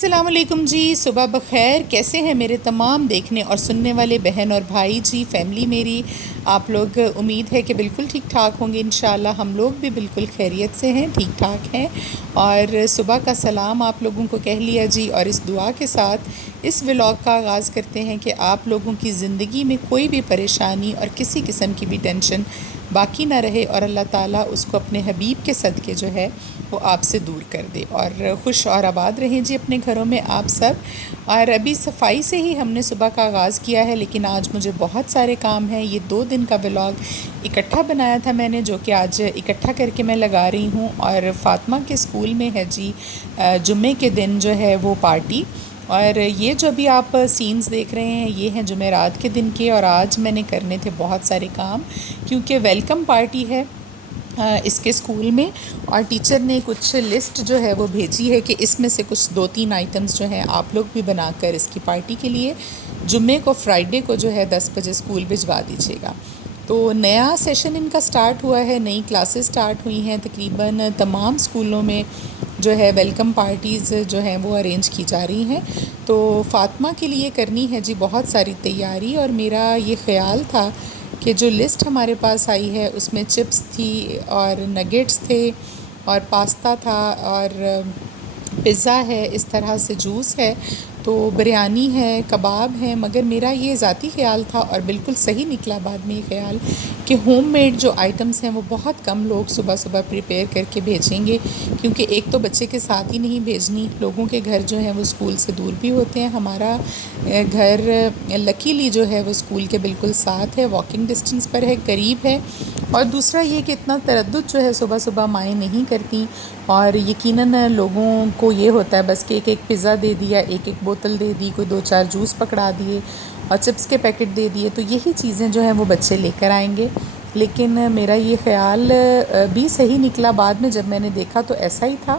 السلام علیکم جی، صبح بخیر۔ کیسے ہیں میرے تمام دیکھنے اور سننے والے بہن اور بھائی جی، فیملی میری؟ آپ لوگ امید ہے کہ بالکل ٹھیک ٹھاک ہوں گے انشاءاللہ۔ ہم لوگ بھی بالکل خیریت سے ہیں، ٹھیک ٹھاک ہیں۔ اور صبح کا سلام آپ لوگوں کو کہہ لیا جی، اور اس دعا کے ساتھ اس ولاگ کا آغاز کرتے ہیں کہ آپ لوگوں کی زندگی میں کوئی بھی پریشانی اور کسی قسم کی بھی ٹینشن باقی نہ رہے، اور اللہ تعالیٰ اس کو اپنے حبیب کے صدقے جو ہے وہ آپ سے دور کر دے، اور خوش اور آباد رہیں جی اپنے گھروں میں آپ سب۔ اور ابھی صفائی سے ہی ہم نے صبح کا آغاز کیا ہے، لیکن آج مجھے بہت سارے کام ہیں۔ یہ 2 دن کا ولاگ اکٹھا بنایا تھا میں نے، جو کہ آج اکٹھا کر کے میں لگا رہی ہوں۔ اور فاطمہ کے اسکول میں ہے جی جمعے کے دن جو ہے وہ پارٹی، اور یہ جو بھی آپ سینز دیکھ رہے ہیں یہ ہیں جمعرات کے دن کے، اور آج میں نے کرنے تھے بہت سارے کام کیونکہ ویلکم پارٹی ہے اس کے اسکول میں، اور ٹیچر نے کچھ لسٹ جو ہے وہ بھیجی ہے کہ اس میں سے کچھ 2-3 آئٹمز جو ہیں آپ لوگ بھی بنا کر اس کی پارٹی کے لیے جمعے کو فرائیڈے کو جو ہے 10 بجے اسکول بھجوا دیجیے گا۔ تو نیا سیشن ان کا سٹارٹ ہوا ہے، نئی کلاسز سٹارٹ ہوئی ہیں، تقریباً تمام اسکولوں میں جو ہے ویلکم پارٹیز جو ہیں وہ ارینج کی جا رہی ہیں۔ تو فاطمہ کے لیے کرنی ہے جی بہت ساری تیاری، اور میرا یہ خیال تھا کہ جو لسٹ ہمارے پاس آئی ہے اس میں چپس تھی اور نگیٹس تھے اور پاستا تھا اور پزا ہے، اس طرح سے جوس ہے، تو بریانی ہے، کباب ہیں، مگر میرا یہ ذاتی خیال تھا اور بالکل صحیح نکلا بعد میں یہ خیال کہ ہوم میڈ جو آئٹمس ہیں وہ بہت کم لوگ صبح صبح پریپیئر کر کے بھیجیں گے، کیونکہ ایک تو بچے کے ساتھ ہی نہیں بھیجنی، لوگوں کے گھر جو ہیں وہ اسکول سے دور بھی ہوتے ہیں۔ ہمارا گھر لکیلی جو ہے وہ اسکول کے بالکل ساتھ ہے، واکنگ ڈسٹنس پر ہے، قریب ہے۔ اور دوسرا یہ کہ اتنا تردد جو ہے صبح صبح مائیں نہیں کرتی، اور یقیناً لوگوں کو یہ ہوتا ہے بس کہ ایک پزا دے دیا، ایک بوتل دے دی، کوئی 2-4 جوس پکڑا دیے اور چپس کے پیکٹ دے دیے، تو یہی چیزیں جو ہیں وہ بچے لے کر آئیں گے۔ لیکن میرا یہ خیال بھی صحیح نکلا، بعد میں جب میں نے دیکھا تو ایسا ہی تھا۔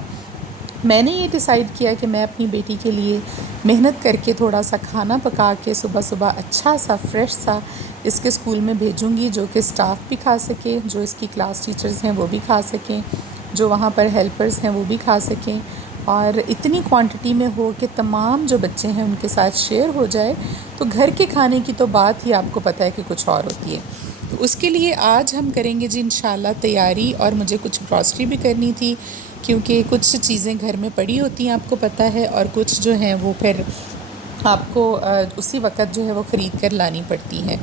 میں نے یہ ڈیسائیڈ کیا کہ میں اپنی بیٹی کے لیے محنت کر کے تھوڑا سا کھانا پکا کے صبح صبح اچھا سا فریش سا اس کے اسکول میں بھیجوں گی، جو کہ اسٹاف بھی کھا سکے، جو اس کی کلاس ٹیچرز ہیں وہ بھی کھا سکیں، جو وہاں پر ہیلپرز ہیں وہ بھی کھا سکیں، اور اتنی کوانٹٹی میں ہو کہ تمام جو بچے ہیں ان کے ساتھ شیئر ہو جائے۔ تو گھر کے کھانے کی تو بات ہی آپ کو پتہ ہے کہ کچھ اور ہوتی ہے۔ تو اس کے لیے آج ہم کریں گے جی انشاءاللہ تیاری، اور مجھے کچھ گراسری بھی کرنی تھی کیونکہ کچھ چیزیں گھر میں پڑی ہوتی ہیں آپ کو پتہ ہے، اور کچھ جو ہیں وہ پھر آپ کو اسی وقت جو ہے وہ خرید کر لانی پڑتی ہیں۔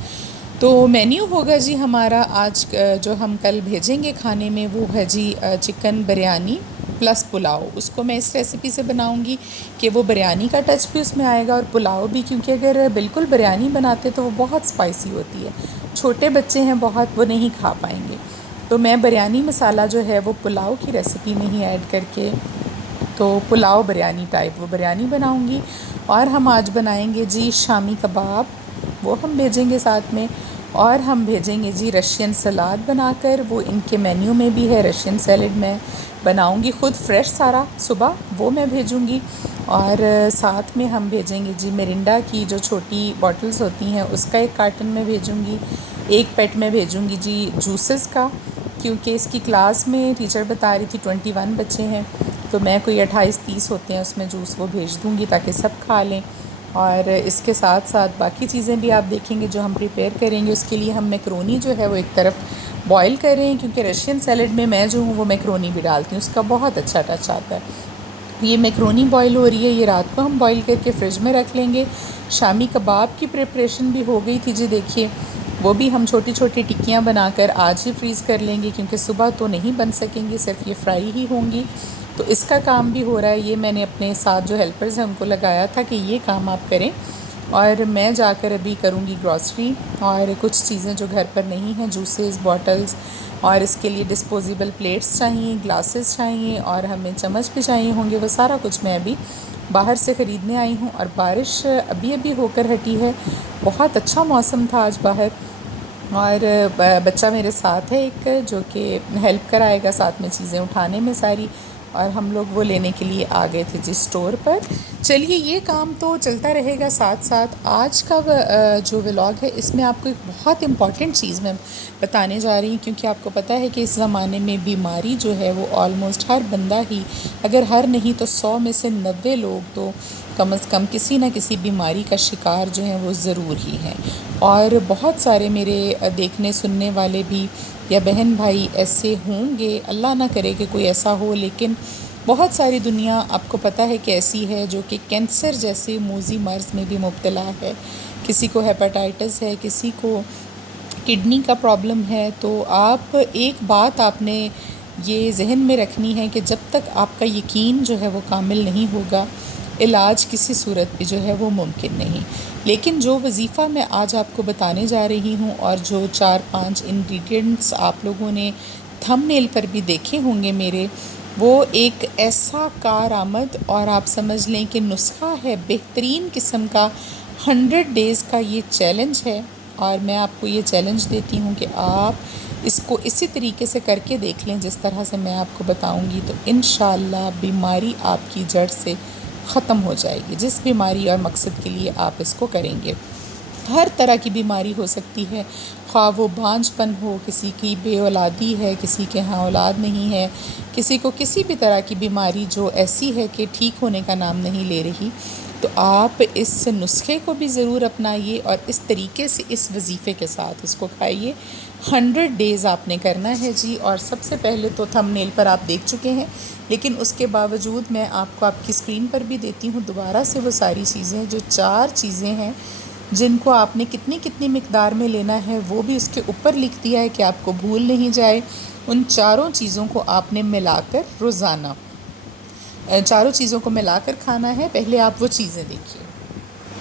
تو مینیو ہوگا جی ہمارا آج جو ہم کل بھیجیں گے کھانے میں، وہ ہے جی چکن بریانی پلس پلاؤ۔ اس کو میں اس ریسیپی سے بناؤں گی کہ وہ بریانی کا ٹچ بھی اس میں آئے گا اور پلاؤ بھی، کیونکہ اگر بالکل بریانی بناتے تو وہ بہت اسپائسی ہوتی ہے، چھوٹے بچے ہیں بہت، وہ نہیں کھا پائیں گے۔ تو میں بریانی مسالہ جو ہے وہ پلاؤ کی ریسیپی میں ہی ایڈ کر کے تو پلاؤ بریانی ٹائپ وہ بریانی بناؤں گی۔ اور ہم آج بنائیں گے جی شامی کباب، وہ ہم بھیجیں گے ساتھ میں، اور ہم بھیجیں گے جی رشین سلاد بنا کر، وہ ان کے مینیو میں بھی ہے، رشین سیلڈ میں بناؤں گی خود فریش سارا صبح، وہ میں بھیجوں گی۔ اور ساتھ میں ہم بھیجیں گے جی مرنڈا کی جو چھوٹی باٹلز ہوتی ہیں اس کا 1 کارٹن میں بھیجوں گی، 1 پیٹ میں بھیجوں گی جی جوسز کا، کیونکہ اس کی کلاس میں ٹیچر بتا رہی تھی 21 بچے ہیں، تو میں کوئی 28-30 ہوتے ہیں اس میں جوس وہ بھیج دوں گی تاکہ سب کھا لیں۔ اور اس کے ساتھ ساتھ باقی چیزیں بھی آپ دیکھیں گے جو ہم پریپیئر کریں گے۔ اس کے لیے ہم میکرونی جو ہے وہ ایک طرف بوائل کر رہے ہیں، کیونکہ رشین سیلڈ میں میں جو ہوں وہ میکرونی بھی ڈالتی ہوں، اس کا بہت اچھا ٹچ آتا ہے۔ یہ میکرونی بوائل ہو رہی ہے، یہ رات کو ہم بوائل کر کے فریج میں رکھ لیں گے۔ شامی کباب کی پریپریشن بھی ہو گئی تھی جی، دیکھیے وہ بھی ہم چھوٹی چھوٹی ٹکیاں بنا کر آج ہی فریز کر لیں گے، کیونکہ صبح تو نہیں بن سکیں گی، صرف یہ فرائی ہی ہوں گی۔ تو اس کا کام بھی ہو رہا ہے، یہ میں نے اپنے ساتھ جو ہیلپرز ہیں ان کو لگایا تھا کہ یہ کام آپ کریں، اور میں جا کر ابھی کروں گی گراسری اور کچھ چیزیں جو گھر پر نہیں ہیں، جوسز، باٹلز، اور اس کے لیے ڈسپوزیبل پلیٹس چاہیے، گلاسز چاہیے، اور ہمیں چمچ بھی چاہیے ہوں گے، وہ سارا کچھ میں ابھی باہر سے خریدنے آئی ہوں۔ اور بارش ابھی ابھی ہو کر ہٹی ہے، بہت اچھا موسم تھا آج باہر، اور بچہ میرے ساتھ ہے ایک جو کہ ہیلپ کرائے گا ساتھ میں چیزیں اٹھانے میں ساری، اور ہم لوگ وہ لینے کے لیے آ گئے تھے جس اسٹور پر۔ چلیے یہ کام تو چلتا رہے گا ساتھ ساتھ۔ آج کا جو ولاگ ہے اس میں آپ کو ایک بہت امپورٹنٹ چیز میں بتانے جا رہی ہوں، کیونکہ آپ کو پتہ ہے کہ اس زمانے میں بیماری جو ہے وہ آلموسٹ ہر بندہ ہی، اگر ہر نہیں تو 100 میں سے 90 لوگ تو کم از کم کسی نہ کسی بیماری کا شکار جو ہیں وہ ضرور ہی ہیں۔ اور بہت سارے میرے دیکھنے سننے والے بھی یا بہن بھائی ایسے ہوں گے، اللہ نہ کرے کہ کوئی ایسا ہو، لیکن بہت ساری دنیا آپ کو پتہ ہے کہ ایسی ہے جو کہ کینسر جیسے موذی مرض میں بھی مبتلا ہے، کسی کو ہیپاٹائٹس ہے، کسی کو کڈنی کا پرابلم ہے۔ تو آپ ایک بات آپ نے یہ ذہن میں رکھنی ہے کہ جب تک آپ کا یقین جو ہے وہ کامل نہیں ہوگا، علاج کسی صورت بھی جو ہے وہ ممکن نہیں۔ لیکن جو وظیفہ میں آج آپ کو بتانے جا رہی ہوں اور جو 4-5 انگریڈینٹس آپ لوگوں نے تھم نیل پر بھی دیکھے ہوں گے میرے، وہ ایک ایسا کارآمد اور آپ سمجھ لیں کہ نسخہ ہے، بہترین قسم کا 100 ڈیز کا یہ چیلنج ہے۔ اور میں آپ کو یہ چیلنج دیتی ہوں کہ آپ اس کو اسی طریقے سے کر کے دیکھ لیں جس طرح سے میں آپ کو بتاؤں گی، تو انشاءاللہ بیماری آپ کی جڑ سے ختم ہو جائے گی، جس بیماری اور مقصد کے لیے آپ اس کو کریں گے۔ ہر طرح کی بیماری ہو سکتی ہے، خواہ وہ بانجھ پن ہو، کسی کی بے اولادی ہے، کسی کے ہاں اولاد نہیں ہے، کسی کو کسی بھی طرح کی بیماری جو ایسی ہے کہ ٹھیک ہونے کا نام نہیں لے رہی، تو آپ اس نسخے کو بھی ضرور اپنائیے اور اس طریقے سے اس وظیفے کے ساتھ اس کو کھائیے۔ 100 ڈیز آپ نے کرنا ہے جی۔ اور سب سے پہلے تو تھم نیل پر آپ دیکھ چکے ہیں، لیکن اس کے باوجود میں آپ کو آپ کی اسکرین پر بھی دیتی ہوں دوبارہ سے وہ ساری چیزیں، جو 4 چیزیں ہیں جن کو آپ نے کتنی کتنی مقدار میں لینا ہے، وہ بھی اس کے اوپر لکھ دیا ہے کہ آپ کو بھول نہیں جائے۔ ان چاروں چیزوں کو آپ نے ملا کر روزانہ چاروں چیزوں کو ملا کر کھانا ہے۔ پہلے آپ وہ چیزیں دیکھیے،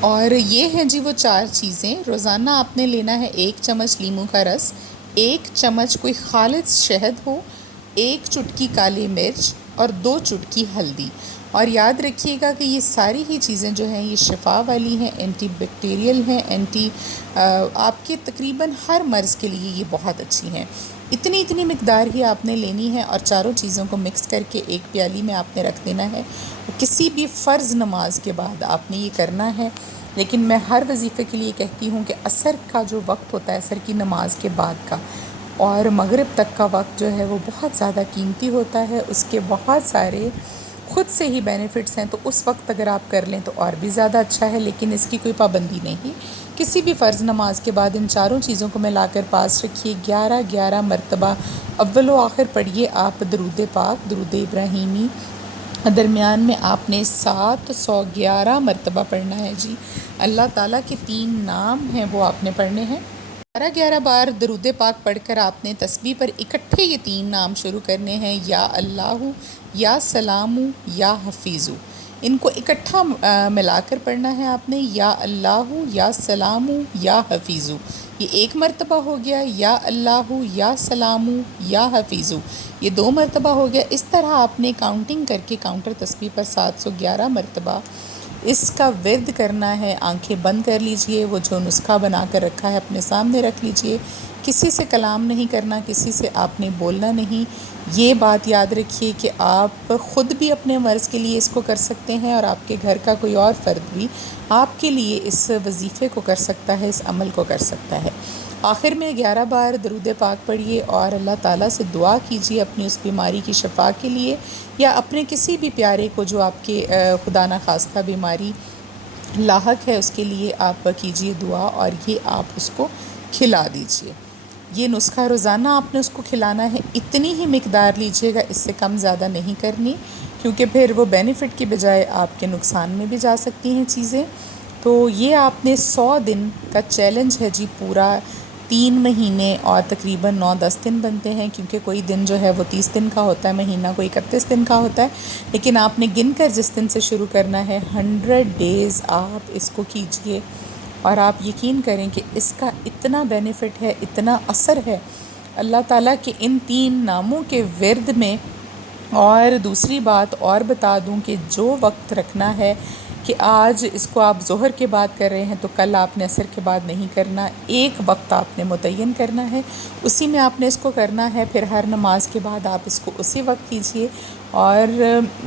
اور یہ ہیں جی وہ 4 چیزیں۔ روزانہ آپ نے لینا ہے 1 چمچ لیموں کا رس، 1 چمچ کوئی خالص شہد ہو، 1 چٹکی کالی مرچ اور 2 چٹکی ہلدی۔ اور یاد رکھیے گا کہ یہ ساری ہی چیزیں جو ہیں یہ شفا والی ہیں، اینٹی بیکٹیریل ہیں، آپ کے تقریباً ہر مرض کے لیے یہ بہت اچھی ہیں۔ اتنی مقدار ہی آپ نے لینی ہے اور چاروں چیزوں کو مکس کر کے ایک پیالی میں آپ نے رکھ دینا ہے۔ کسی بھی فرض نماز کے بعد آپ نے یہ کرنا ہے، لیکن میں ہر وظیفے کے لیے کہتی ہوں کہ عصر کا جو وقت ہوتا ہے، عصر کی نماز کے بعد کا اور مغرب تک کا وقت جو ہے وہ بہت زیادہ قیمتی ہوتا ہے، اس کے بہت سارے خود سے ہی بینیفٹس ہیں، تو اس وقت اگر آپ کر لیں تو اور بھی زیادہ اچھا ہے، لیکن اس کی کوئی پابندی نہیں۔ کسی بھی فرض نماز کے بعد ان چاروں چیزوں کو ملا کر پاس رکھیے، 11 مرتبہ اول و آخر پڑھیے آپ درود پاک، درود ابراہیمی۔ درمیان میں آپ نے 711 مرتبہ پڑھنا ہے جی۔ اللہ تعالیٰ کے 3 نام ہیں وہ آپ نے پڑھنے ہیں۔ 11 بار درود پاک پڑھ کر آپ نے تسبیح پر اکٹھے یہ 3 نام شروع کرنے ہیں، یا اللہ، یا سلام، یا حفیظ۔ ان کو اکٹھا ملا کر پڑھنا ہے آپ نے، یا اللہ، یا سلام، یا حفیظ۔ یہ 1 مرتبہ ہو گیا، یا اللہ، یا سلام، یا حفیظ، یہ 2 مرتبہ ہو گیا۔ اس طرح آپ نے کاؤنٹنگ کر کے کاؤنٹر تسبیح پر 711 مرتبہ اس کا ورد کرنا ہے۔ آنکھیں بند کر لیجئے، وہ جو نسخہ بنا کر رکھا ہے اپنے سامنے رکھ لیجئے، کسی سے کلام نہیں کرنا، کسی سے آپ نے بولنا نہیں۔ یہ بات یاد رکھیے کہ آپ خود بھی اپنے مرض کے لیے اس کو کر سکتے ہیں، اور آپ کے گھر کا کوئی اور فرد بھی آپ کے لیے اس وظیفے کو کر سکتا ہے، اس عمل کو کر سکتا ہے۔ آخر میں 11 بار درود پاک پڑھیے اور اللہ تعالیٰ سے دعا کیجیے اپنی اس بیماری کی شفا کے لیے، یا اپنے کسی بھی پیارے کو جو آپ کے خدا نخواستہ بیماری لاحق ہے اس کے لیے آپ کیجیے دعا، اور یہ آپ اس کو کھلا دیجیے۔ یہ نسخہ روزانہ آپ نے اس کو کھلانا ہے، اتنی ہی مقدار لیجیے گا، اس سے کم زیادہ نہیں کرنی، کیونکہ پھر وہ بینیفٹ کی بجائے آپ کے نقصان میں بھی جا سکتی ہیں چیزیں۔ تو یہ آپ نے 100 دن کا چیلنج ہے جی، پورا 3 مہینے اور تقریباً 9-10 دن بنتے ہیں، کیونکہ کوئی دن جو ہے وہ 30 دن کا ہوتا ہے، مہینہ کوئی 31 دن کا ہوتا ہے، لیکن آپ نے گن کر جس دن سے شروع کرنا ہے 100 ڈیز آپ اس کو کیجئے، اور آپ یقین کریں کہ اس کا اتنا بینیفٹ ہے، اتنا اثر ہے اللہ تعالیٰ کے ان 3 ناموں کے ورد میں۔ اور دوسری بات اور بتا دوں کہ جو وقت رکھنا ہے کہ آج اس کو آپ ظہر کے بعد کر رہے ہیں تو کل آپ نے عصر کے بعد نہیں کرنا، ایک وقت آپ نے متعین کرنا ہے، اسی میں آپ نے اس کو کرنا ہے، پھر ہر نماز کے بعد آپ اس کو اسی وقت کیجئے۔ اور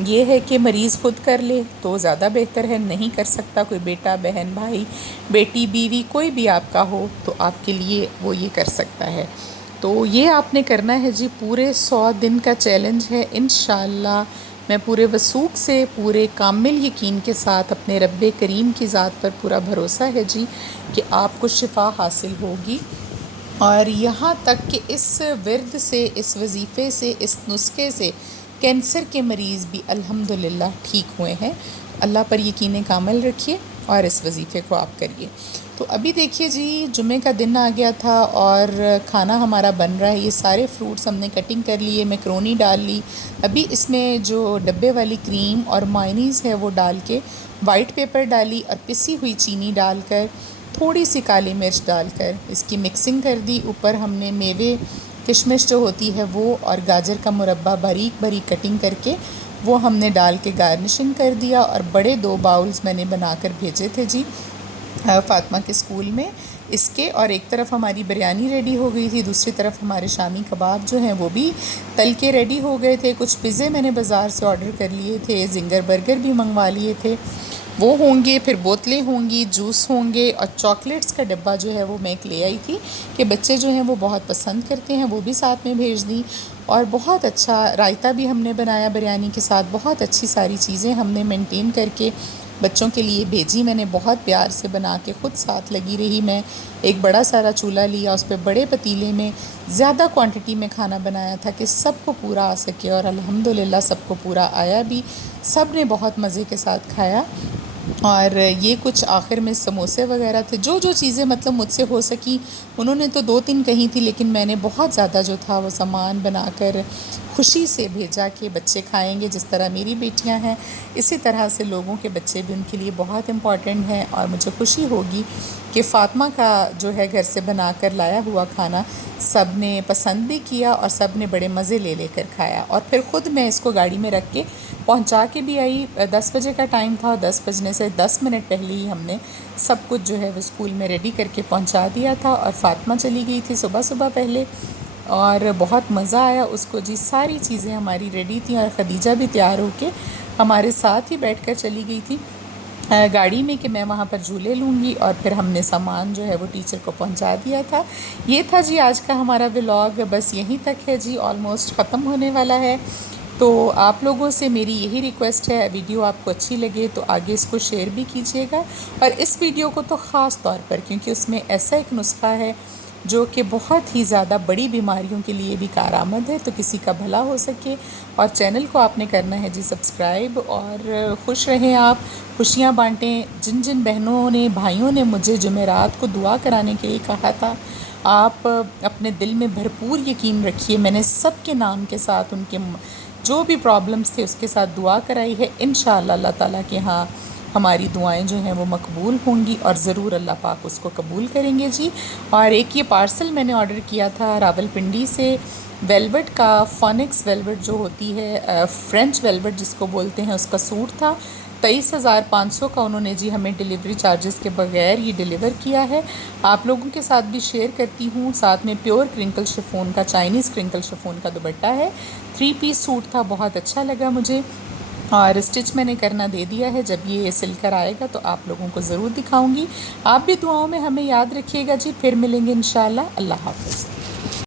یہ ہے کہ مریض خود کر لے تو زیادہ بہتر ہے، نہیں کر سکتا کوئی بیٹا، بہن، بھائی، بیٹی، بیوی کوئی بھی آپ کا ہو تو آپ کے لیے وہ یہ کر سکتا ہے۔ تو یہ آپ نے کرنا ہے جی، پورے 100 دن کا چیلنج ہے انشاءاللہ۔ میں پورے وثوق سے، پورے کامل یقین کے ساتھ اپنے رب کریم کی ذات پر پورا بھروسہ ہے جی کہ آپ کو شفا حاصل ہوگی، اور یہاں تک کہ اس ورد سے، اس وظیفے سے، اس نسخے سے کینسر کے مریض بھی الحمدللہ ٹھیک ہوئے ہیں۔ اللہ پر یقین کامل رکھیے اور اس وظیفے کو آپ کریے۔ تو ابھی دیکھیے جی، جمعہ کا دن آ گیا تھا اور کھانا ہمارا بن رہا ہے۔ یہ سارے فروٹس ہم نے کٹنگ کر لیے، میکرونی ڈال لی، ابھی اس میں جو ڈبے والی کریم اور مائونیز ہے وہ ڈال کے، وائٹ پیپر ڈالی اور پسی ہوئی چینی ڈال کر، تھوڑی سی کالی مرچ ڈال کر اس کی مکسنگ کر دی۔ اوپر ہم نے میوے، کشمش جو ہوتی ہے وہ، اور گاجر کا مربع باریک باریک کٹنگ کر کے وہ ہم نے ڈال کے گارنشنگ کر دیا، اور بڑے 2 باؤلز میں نے بنا کر بھیجے تھے جی فاطمہ کے اسکول میں اس کے، اور ایک طرف ہماری بریانی ریڈی ہو گئی تھی، دوسری طرف ہمارے شامی کباب جو ہیں وہ بھی تل کے ریڈی ہو گئے تھے۔ کچھ پزے میں نے بازار سے آرڈر کر لیے تھے، زنگر برگر بھی منگوا لیے تھے، وہ ہوں گے، پھر بوتلیں ہوں گی، جوس ہوں گے، اور چاکلیٹس کا ڈبہ جو ہے وہ میں ایک لے آئی تھی کہ بچے جو ہیں وہ بہت پسند کرتے ہیں، وہ بھی ساتھ میں بھیج دیں۔ اور بہت اچھا رائتہ بھی ہم نے بنایا بریانی کے ساتھ، بہت اچھی ساری چیزیں ہم نے مینٹین کر کے بچوں کے لیے بھیجی۔ میں نے بہت پیار سے بنا کے خود ساتھ لگی رہی، میں ایک بڑا سارا چولہا لیا، اس پہ بڑے پتیلے میں زیادہ کوانٹٹی میں کھانا بنایا تھا کہ سب کو پورا آ سکے، اور الحمدللہ سب کو پورا آیا بھی، سب نے بہت مزے کے ساتھ کھایا۔ اور یہ کچھ آخر میں سموسے وغیرہ تھے، جو جو چیزیں مطلب مجھ سے ہو سکی، انہوں نے تو 2-3 کہی تھی، لیکن میں نے بہت زیادہ جو تھا وہ سامان بنا کر خوشی سے بھیجا کہ بچے کھائیں گے، جس طرح میری بیٹیاں ہیں اسی طرح سے لوگوں کے بچے بھی ان کے لیے بہت امپورٹنٹ ہیں، اور مجھے خوشی ہوگی کہ فاطمہ کا جو ہے گھر سے بنا کر لایا ہوا کھانا سب نے پسند بھی کیا اور سب نے بڑے مزے لے لے کر کھایا۔ اور پھر خود میں اس کو گاڑی میں رکھ کے پہنچا کے بھی آئی، 10 بجے کا ٹائم تھا، 10 بجنے سے 10 منٹ پہلے ہی ہم نے سب کچھ جو ہے وہ اسکول میں ریڈی کر کے پہنچا دیا تھا، اور فاطمہ چلی گئی تھی صبح صبح پہلے، اور بہت مزہ آیا اس کو جی، ساری چیزیں ہماری ریڈی تھیں، اور خدیجہ بھی تیار ہو کے ہمارے ساتھ ہی بیٹھ کر چلی گئی تھی گاڑی میں کہ میں وہاں پر جھولے لوں گی، اور پھر ہم نے سامان جو ہے وہ ٹیچر کو پہنچا دیا تھا۔ یہ تھا جی آج کا ہمارا ولاگ، بس یہیں تک ہے جی، آلموسٹ ختم ہونے والا ہے۔ تو آپ لوگوں سے میری یہی ریکویسٹ ہے، ویڈیو آپ کو اچھی لگے تو آگے اس کو شیئر بھی کیجیے گا، اور اس ویڈیو کو تو خاص طور پر، کیونکہ اس میں ایسا ایک نسخہ ہے جو کہ بہت ہی زیادہ بڑی بیماریوں کے لیے بھی کارآمد ہے، تو کسی کا بھلا ہو سکے۔ اور چینل کو آپ نے کرنا ہے جی سبسکرائب، اور خوش رہیں آپ، خوشیاں بانٹیں۔ جن جن بہنوں نے، بھائیوں نے مجھے جمعرات کو دعا کرانے کے لیے کہا تھا، آپ اپنے دل میں بھرپور یقین رکھیے، میں نے سب کے نام کے ساتھ ان کے جو بھی پرابلمز تھے اس کے ساتھ دعا کرائی ہے۔ انشاءاللہ اللہ تعالیٰ کے ہاں ہماری دعائیں جو ہیں وہ مقبول ہوں گی، اور ضرور اللہ پاک اس کو قبول کریں گے جی۔ اور ایک یہ پارسل میں نے آرڈر کیا تھا راول پنڈی سے، ویلوٹ کا، فونکس ویلوٹ جو ہوتی ہے، فرینچ ویلوٹ جس کو بولتے ہیں، اس کا سوٹ تھا 23,500 کا، انہوں نے جی ہمیں ڈیلیوری چارجز کے بغیر یہ ڈیلیور کیا ہے۔ آپ لوگوں کے ساتھ بھی شیئر کرتی ہوں، ساتھ میں پیور کرنکل شفون کا، چائنیز کرنکل شفون کا دوپٹہ ہے، 3 پیس سوٹ تھا، بہت اچھا لگا مجھے، اور اسٹچ میں نے کرنا دے دیا ہے، جب یہ سل کر آئے گا تو آپ لوگوں کو ضرور دکھاؤں گی۔ آپ بھی دعاؤں میں ہمیں یاد رکھیے گا جی، پھر ملیں گے انشاءاللہ۔ اللہ حافظ۔